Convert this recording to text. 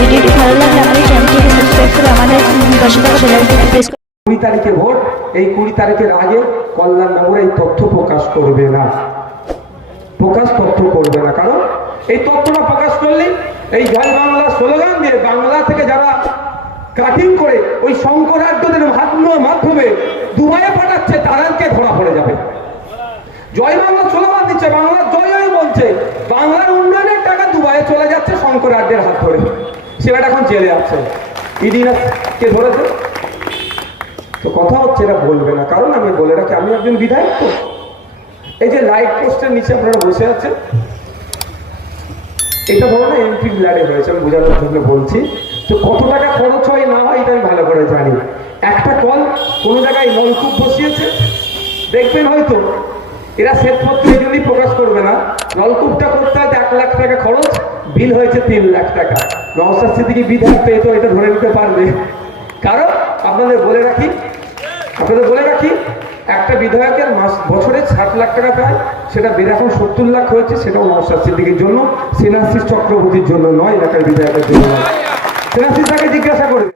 ভিডিওটি ভালো লাগলে আমাদের চ্যানেলটিকে সাবস্ক্রাইব করে আমাদের পাশে থাকা বেল আইকনটি প্রেস 20 তারিখে ভোট। এই 20 তারিখের আগে কল্যাণনগরে এই তথ্য প্রকাশ করবে না, তথ্য করবে না। কারণ এই তথ্যটা প্রকাশ করলেই এই জয় বাংলা স্লোগান দিয়ে বাংলা থেকে যারা কাটিং করে ওই শঙ্করাঢ্যদের মাধ্যমে দুবাইয়ে পাঠাচ্ছে তাদেরকে ধরা পড়ে যাবে। জয় বাংলা স্লোগান দিচ্ছে, বাংলার জয় বলছে, বাংলার উন্নয়নের টাকা দুবাইয়ে চলে যাচ্ছে শঙ্করাঢ্যের হাত ধরে। সেটা এখন জেলে আছে, ইডিকে ধরেছে। তো কথা হচ্ছে এটা বলবে না, কারণ আমি বলে রাখি আমি একজন বিধায়ক। তো এই যে লাইট পোস্টের নিচে আপনারা বসে আছেন, এটা ধরো না এমপি ব্লাডে হয়েছে, আমি বোঝানোর জন্য বলছি। তো কত টাকা খরচ হয় না হয় এটা আমি ভালো করে জানি। একটা কল কোনো জায়গায় নলকূপ বসিয়েছে, দেখবেন হয়তো এরা শ্বেতপত্র এই জন্যই প্রকাশ করবে না। নলকূপটা করতে হয়তো 1 লাখ টাকা খরচ, বিল হয়েছে 3 লাখ টাকা। নওশাদ সিদ্দিকী বিধায়ক পেয়ে তো এটা ধরে নিতে পারবে। কারণ আপনাদের বলে রাখি একটা বিধায়কের বছরে 60 লাখ টাকা পায়, সেটা বের এখন 70 লাখ হয়েছে। সেটাও নওশাদ সিদ্দিকীর জন্য, সেনাশিস চক্রবর্তীর জন্য নয়, এলাকার বিধায়কের জন্য। সেনাশিস তাকে জিজ্ঞাসা করবে।